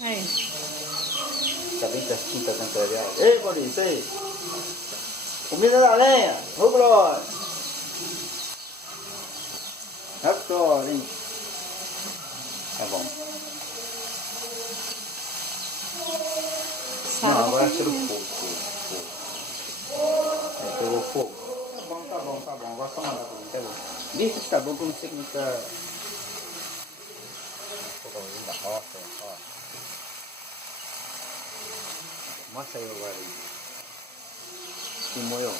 Aí. Tá bem pertinho, tá dentro da área. Ei, Maurício, aí. Comida da lenha. Ô, Glória. Glória, hein? Tá bom. Não, agora tira o fogo. Aí, pegou fogo. Tá bom. Agora só mandar pra mim, tá bom. Vê se tá bom, que eu não sei como tá. Fogãozinho da roça, ó. Mostra aí agora aí. Que moeu.